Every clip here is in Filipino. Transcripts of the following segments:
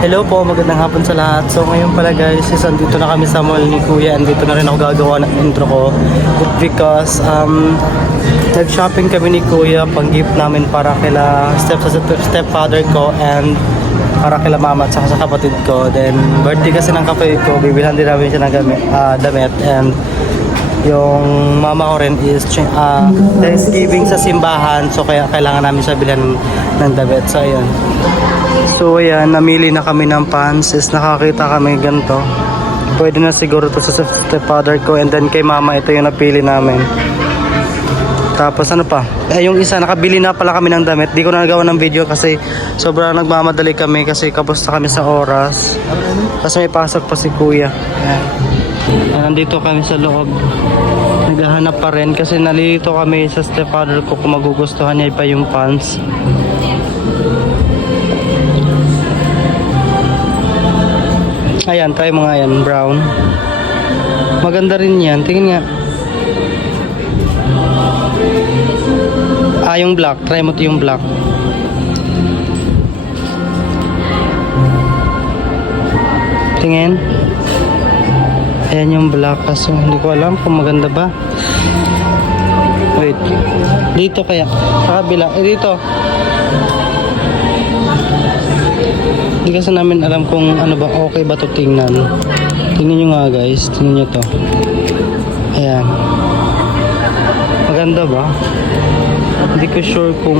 Hello po, magandang hapon sa lahat. So ngayon pala guys, andito na kami sa mall ni Kuya. Andito na rin ako gagawa ng intro ko. Because nag-shopping kami ni Kuya, pang gift namin para kila stepfather ko and para kila mama at saka sa kapatid ko. Then birthday kasi ng kapatid ko, bibilhan din namin siya ng damit. And yung mama ko rin is Thanksgiving sa simbahan, so kaya kailangan namin siya bilhan ng damit. So ayun. So ayan, namili na kami ng pants. Is nakakita kami ganito. Pwede na siguro to sa stepfather ko. And then kay mama, ito yung napili namin. Tapos ano pa? Yung isa, nakabili na pala kami ng damit. Di ko na nagawa ng video kasi sobrang nagmamadali kami kasi kapos na kami sa oras. Kasi may pasok pa si Kuya. Ayan. Nandito kami sa loob. Naghahanap pa rin kasi nalilito kami sa stepfather ko kung magugustuhan niya pa yung pants. Ayan, try mo nga yan, brown. Maganda rin yan, tingin nga. Yung black, try mo yung black. Tingin. Ayan yung black, kaso hindi ko alam kung maganda ba. Wait, dito kaya, sa kabila, dito. Hindi kasi namin alam kung ano ba, okay ba to tingnan. Tingnan nyo nga guys, tingnan nyo to. Ayan. Maganda ba? Hindi ko sure kung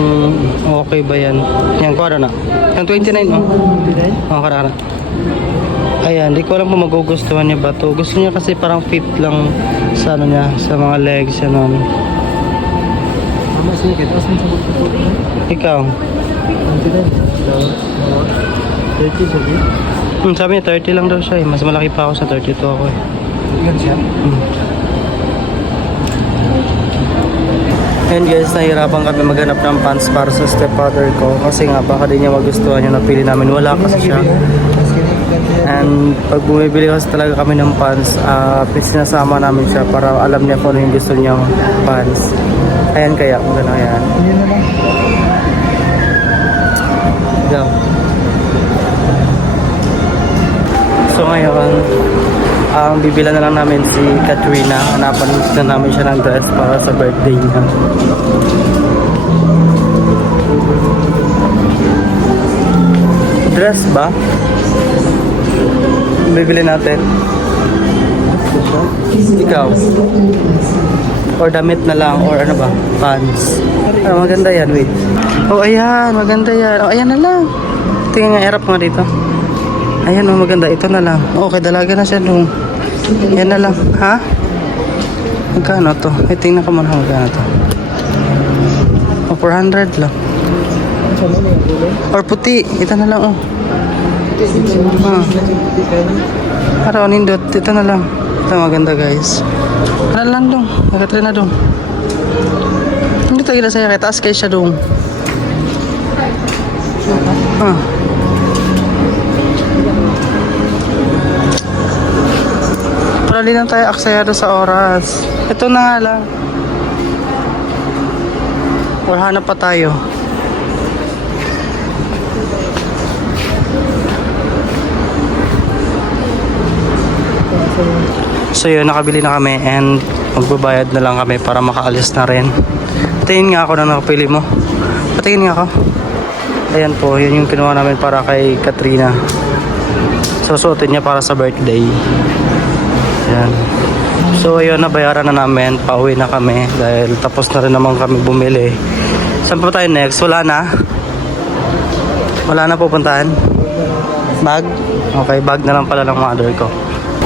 okay ba yan. Yan, kuha na. Yan, 29 oh. 29? Oo, karara. Ayan, hindi ko alam kung magugustuhan niya ba to. Gusto niya kasi parang fit lang sa ano niya, sa mga legs, yan ano. Ikaw? 30 sabi? Sabi niya 30 lang daw siya eh. Mas malaki pa ako sa 32 ako eh. Yan siya? And guys, nahirapan kami maghanap ng pants para sa stepfather ko. Kasi nga baka din niya magustuhan yung napili namin. Wala kasi siya. And pag bumibili kasi talaga kami ng pants, sinasama namin siya para alam niya kung ano yung gusto niyang pants. Ayan kaya, maganda yan. Go. So ngayon, bibila na lang namin si Katrina. Hanapan na namin siya ng dress para sa birthday niya. Dress ba? Bibili natin. Ikaw? Or damit na lang, or ano ba? Pants. Maganda yan, wait. Oh, ayan, maganda yan. Oh, ayan na lang. Tingnan nga, erap nga dito. Ayan, oh, maganda. Ito na lang. Okay, dalaga na siya nung. Yan na lang. Ha? Magkano to? Tingnan ko muna magkano to. Oh, 400 lang. Or puti. Ito na lang, oh. Araw, nindot. Ito na lang. Ito maganda, guys. Ano lang dong. Nakatry na dong. Hindi tayo na sa'yo. Taas kayo siya dong. Parali lang tayo aksayado sa oras. Ito na nga lang. Or hanap pa tayo. So yun, nakabili na kami and magbabayad na lang kami para makaalis na rin. Patingin nga ako na nakapili mo. Patingin nga ako. Ayan po, yun yung kinuha namin para kay Katrina. Susuotin niya para sa birthday. Ayan. So ayun, nabayaran na namin. Pauwi na kami dahil tapos na rin naman kami bumili. Saan pa tayo next? Wala na? Wala na pupuntahan? Bag? Okay, bag na lang pala ng mother ko.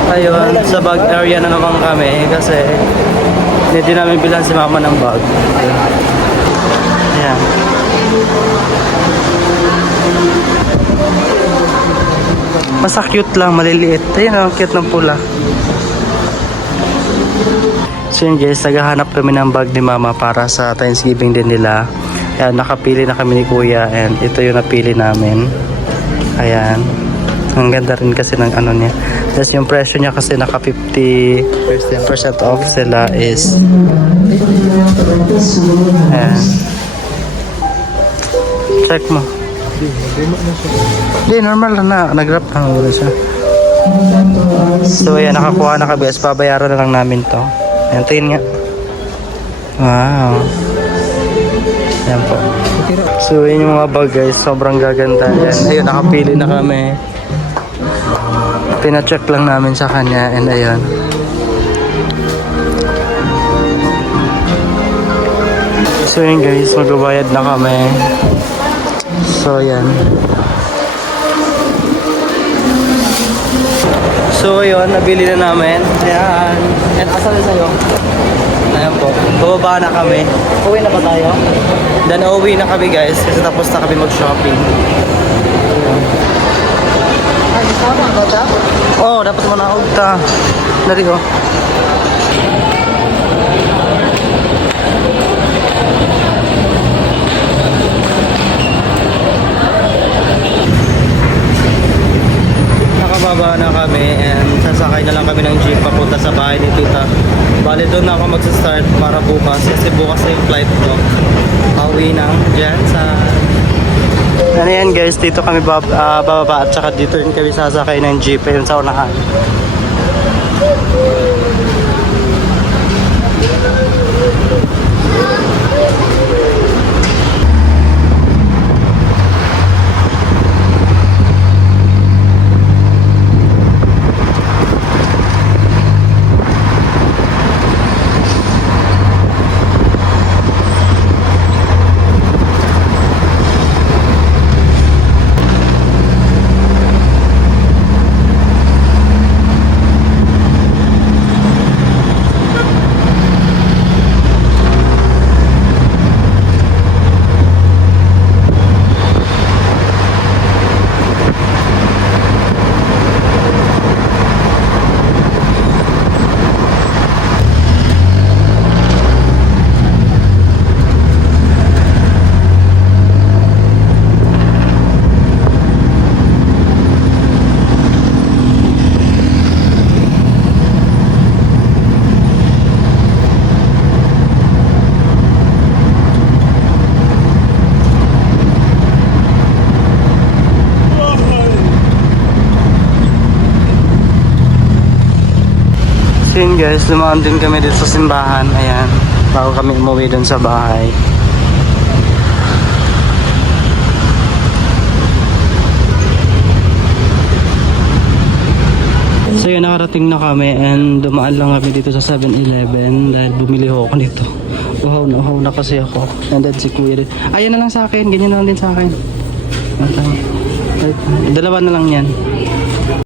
Ayun, sa bag area na naman kami kasi hindi namin bilang si mama ng bag. Ayan. Basta cute lang, maliliit. Ayun, ang cute ng pula. So yun guys, naghahanap kami ng bag ni mama para sa Thanksgiving din nila. Ayan, nakapili na kami ni Kuya and ito yung napili namin. Ayan. Ang ganda rin kasi ng ano niya. Tapos yung presyo niya kasi naka 50% off sila is ayan. Check mo. Hindi, normal na. Nag-wrap na wala siya. So, ayan, nakakuha na kami. Babayaran na lang namin to. Ayan, tingin nga. Wow. Ayan po. So, yun yung mga bag guys. Sobrang gaganda. Ayan, ayun, nakapili na kami. Pina-check lang namin sa kanya. And ayun. So, yun guys. Magbabayad na kami. So, ayan. So, yun, nabili na namin. Ayan. And asan na sa'yo? Ayan po. Bababa na kami. Uwi na ba tayo? Then, uwi na kami guys. Kasi tapos na kami mag-shopping. Ay, sama ba ta? Oo, dapat mo na ta. Dari ko. Nakababa na kami and sasakay na lang kami ng jeep papunta sa bahay ni tita. Bali doon na ako magsa-start para bukas kasi bukas na yung flight ko. Pauwi na dyan sa... Ano yan guys, dito kami bababa at saka dito rin kami sasakay ng jeep yun sa unahan. So yun guys, dumaan din kami dito sa simbahan. Ayan, bago kami umuwi dun sa bahay. So yun, nakarating na kami and dumaan lang kami dito sa 7-Eleven dahil bumili ho ako dito. Uhaw na kasi ako. And then si Kuya din. Ayan na lang sa akin, ganyan na lang din sa akin. Dalawa na lang yan.